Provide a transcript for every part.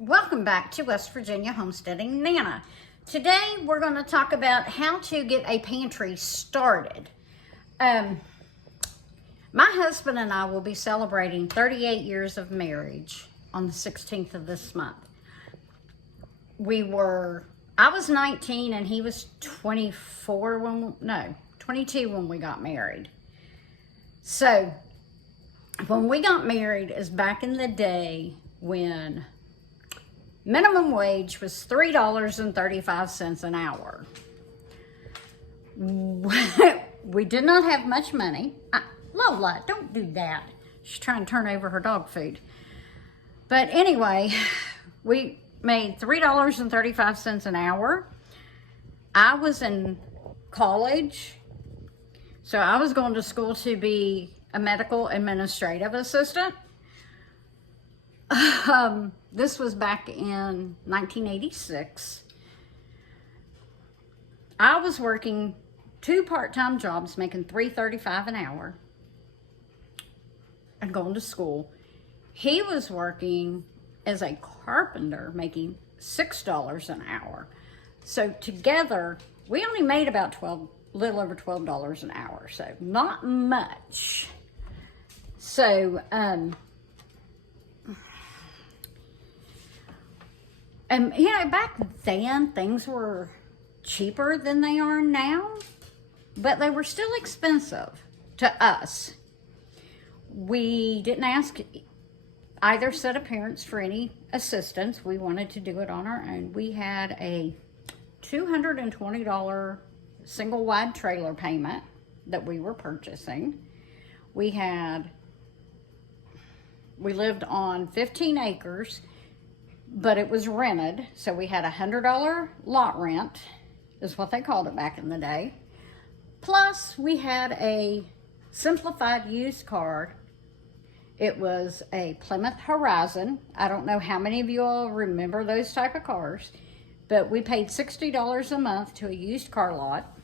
Welcome back to West Virginia Homesteading Nana. Today we're going to talk about how to get a pantry started. My husband and I will be celebrating 38 years of marriage on the 16th of this month. I was 19 and he was 22 when we got married. So when we got married is back in the day when minimum wage was $3.35 an hour. We did not have much money. Lola, don't do that. She's trying to turn over her dog food. But anyway, we made $3.35 an hour. I was in college, so I was going to school to be a medical administrative assistant. This was back in 1986. I was working 2 part-time jobs, making $3.35 an hour and going to school. He was working as a carpenter, making $6 an hour. So together, we only made about little over $12 an hour, so not much. So, and you know, back then things were cheaper than they are now, but they were still expensive to us. We didn't ask either set of parents for any assistance. We wanted to do it on our own. We had a $220 single wide trailer payment that we were purchasing. We lived on 15 acres. But it was rented, so we had a $100 lot rent, is what they called it back in the day. Plus, we had a simplified used car. It was a Plymouth Horizon. I don't know how many of you all remember those type of cars, but we paid $60 a month to a used car lot.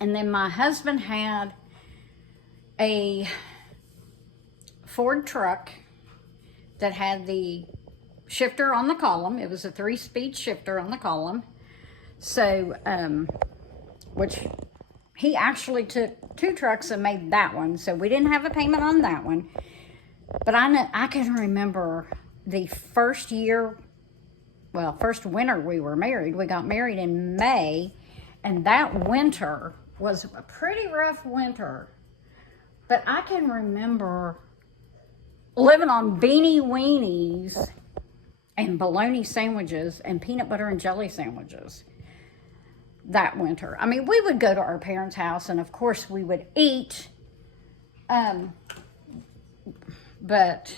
And then my husband had a Ford truck that had the shifter on the column. It was a 3-speed shifter on the column. So, which he actually took 2 trucks and made that one. So we didn't have a payment on that one. But I can remember the first winter we were married. We got married in May, and that winter was a pretty rough winter. But I can remember living on beanie weenies and bologna sandwiches and peanut butter and jelly sandwiches that winter. I mean, we would go to our parents' house and of course we would eat. But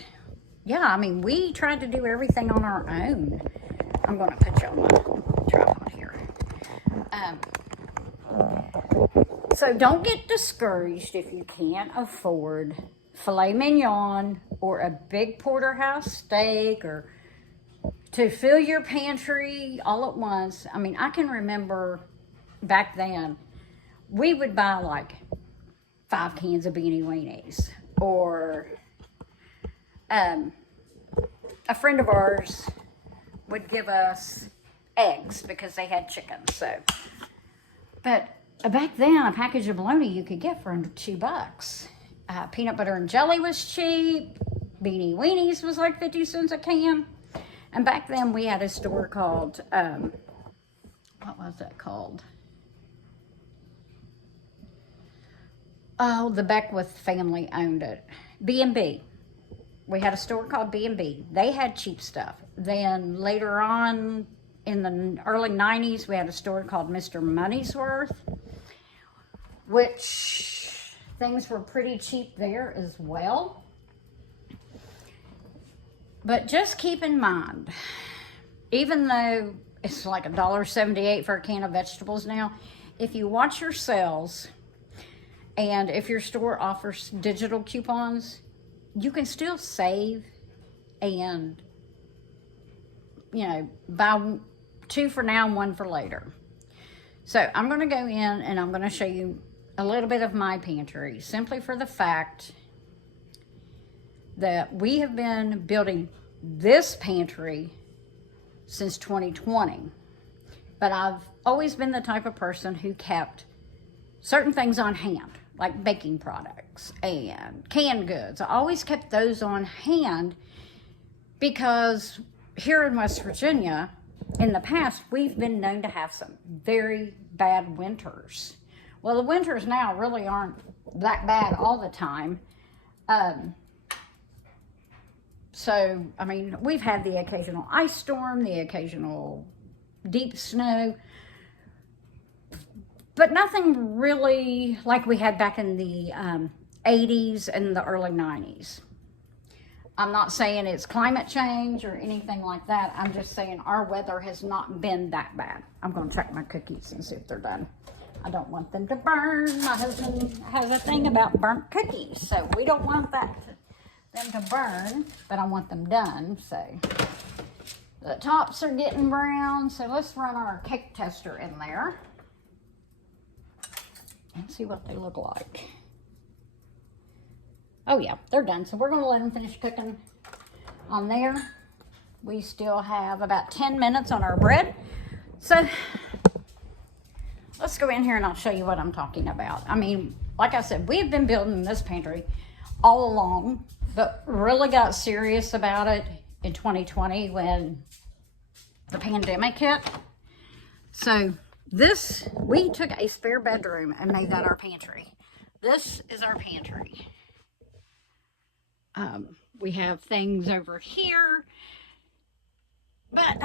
yeah, I mean, we tried to do everything on our own. I'm going to put you on my tripod here. So don't get discouraged if you can't afford filet mignon or a big porterhouse steak or to fill your pantry all at once. I mean, I can remember back then, we would buy like 5 cans of beanie weenies, or a friend of ours would give us eggs because they had chicken. So, but back then, a package of bologna you could get for under $2. Peanut butter and jelly was cheap. Beanie weenies was like 50 cents a can. And back then we had a store called, what was that called? Oh, the Beckwith family owned it. B&B. We had a store called B&B. They had cheap stuff. Then later on in the early 90s, we had a store called Mr. Money'sworth, which things were pretty cheap there as well. But just keep in mind, even though it's like $1.78 for a can of vegetables now, if you watch your sales and if your store offers digital coupons, you can still save and, you know, buy 2 for now and 1 for later. So I'm going to go in and I'm going to show you a little bit of my pantry, simply for the fact that we have been building this pantry since 2020. But I've always been the type of person who kept certain things on hand, like baking products and canned goods. I always kept those on hand because here in West Virginia, in the past, we've been known to have some very bad winters. Well, the winters now really aren't that bad all the time. So, I mean, we've had the occasional ice storm, the occasional deep snow, but nothing really like we had back in the 80s and the early 90s. I'm not saying it's climate change or anything like that. I'm just saying our weather has not been that bad. I'm going to check my cookies and see if they're done. I don't want them to burn. My husband has a thing about burnt cookies, so we don't want them to burn, but I want them done. So the tops are getting brown, so let's run our cake tester in there and see what they look like. Oh yeah, they're done. So we're going to let them finish cooking on there. We still have about 10 minutes on our bread. So let's go in here and I'll show you what I'm talking about. I mean, like I said, we've been building this pantry all along, but really got serious about it in 2020 when the pandemic hit. So this, we took a spare bedroom and made that our pantry. This is our pantry. We have things over here, but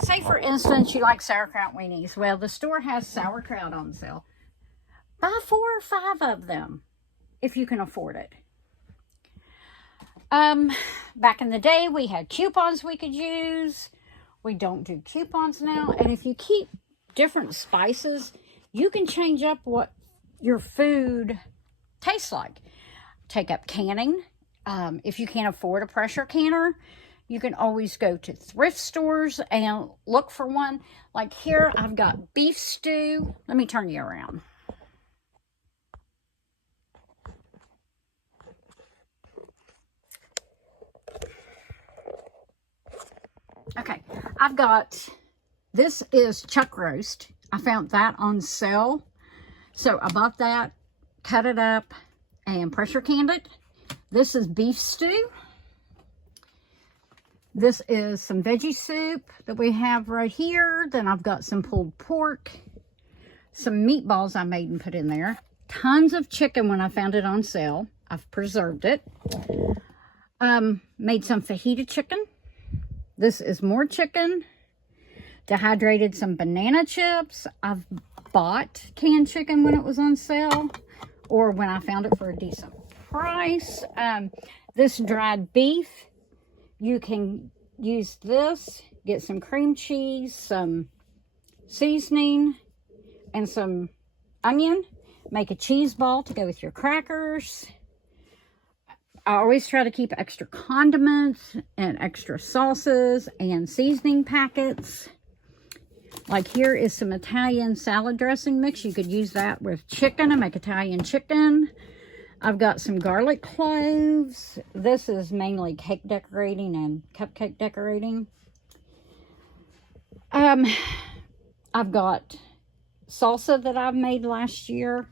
say for instance you like sauerkraut weenies. Well, the store has sauerkraut on sale. Buy 4 or 5 of them if you can afford it. Back in the day we had coupons we could use. We don't do coupons now, and if you keep different spices, you can change up what your food tastes like. Take up canning. If you can't afford a pressure canner, you can always go to thrift stores and look for one. Like here, I've got beef stew. Let me turn you around. Okay, I've got, this is chuck roast. I found that on sale. So I bought that, cut it up, and pressure canned it. This is beef stew. This is some veggie soup that we have right here. Then I've got some pulled pork, some meatballs I made and put in there. Tons of chicken when I found it on sale. I've preserved it. Made some fajita chicken. This is more chicken. Dehydrated some banana chips. I've bought canned chicken when it was on sale or when I found it for a decent price. This dried beef, you can use this, get some cream cheese, some seasoning, and some onion. Make a cheese ball to go with your crackers. I always try to keep extra condiments and extra sauces and seasoning packets. Like here is some Italian salad dressing mix. You could use that with chicken and make Italian chicken. I've got some garlic cloves. This is mainly cake decorating and cupcake decorating. I've got salsa that I've made last year.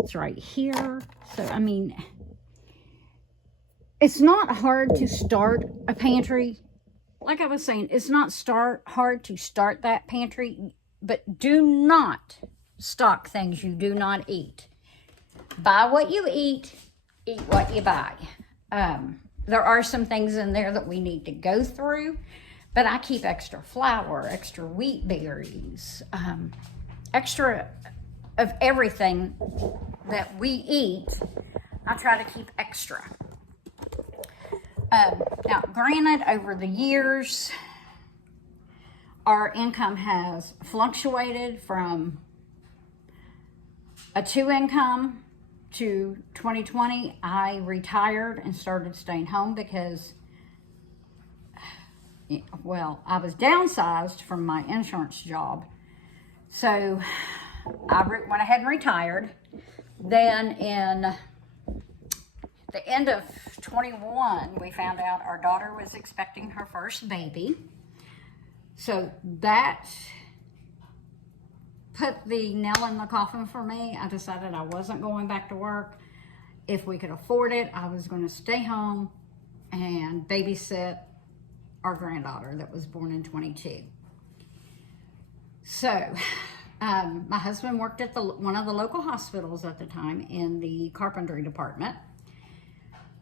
It's right here. So, I mean, it's not hard to start a pantry. Like I was saying, it's not hard to start that pantry, but do not stock things you do not eat. Buy what you eat what you buy. There are some things in there that we need to go through, but I keep extra flour, extra wheat berries, extra of everything that we eat. I try to keep extra. Now, granted, over the years, our income has fluctuated from a 2 income to 2020. I retired and started staying home because, well, I was downsized from my insurance job. So I went ahead and retired. Then in the end of 21, we found out our daughter was expecting her first baby. So that put the nail in the coffin for me. I decided I wasn't going back to work. If we could afford it, I was going to stay home and babysit our granddaughter that was born in 22. So my husband worked at one of the local hospitals at the time in the carpentry department.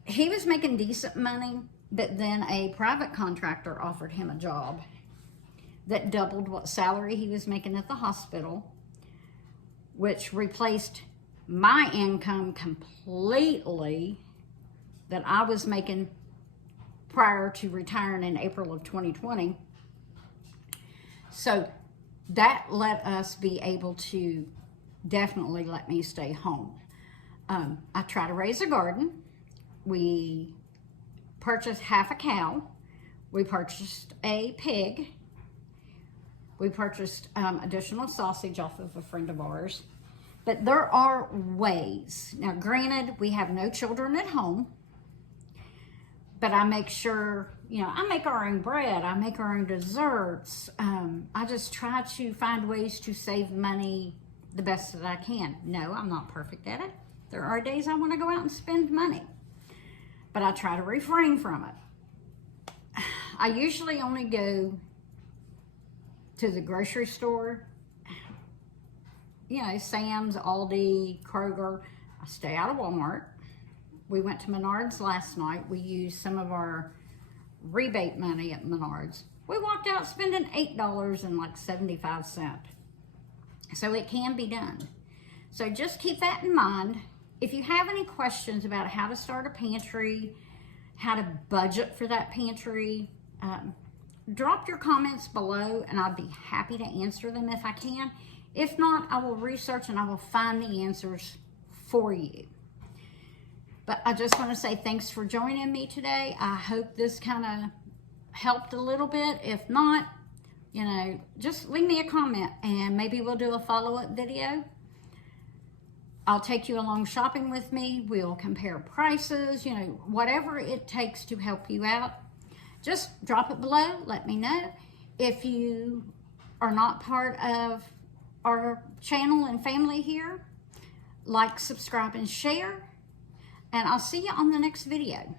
He was making decent money, but then a private contractor offered him a job that doubled what salary he was making at the hospital, which replaced my income completely that I was making prior to retiring in April of 2020. So that let us be able to definitely let me stay home. I try to raise a garden. We purchased half a cow. We purchased a pig. We purchased additional sausage off of a friend of ours. But there are ways. Now, granted, we have no children at home, but I make sure, I make our own bread. I make our own desserts. I just try to find ways to save money the best that I can. No, I'm not perfect at it. There are days I want to go out and spend money, but I try to refrain from it. I usually only go to the grocery store, Sam's, Aldi, Kroger. I stay out of Walmart. We went to Menards last night. We used some of our rebate money at Menards. We walked out spending $8.75. So it can be done. So just keep that in mind. If you have any questions about how to start a pantry, how to budget for that pantry, drop your comments below and I'd be happy to answer them if I can. If not, I will research and I will find the answers for you. But I just want to say thanks for joining me today. I hope this kind of helped a little bit. If not, just leave me a comment and maybe we'll do a follow-up video. I'll take you along shopping with me. We'll compare prices, whatever it takes to help you out. Just drop it below. Let me know. If you are not part of our channel and family here, like, subscribe, and share. And I'll see you on the next video.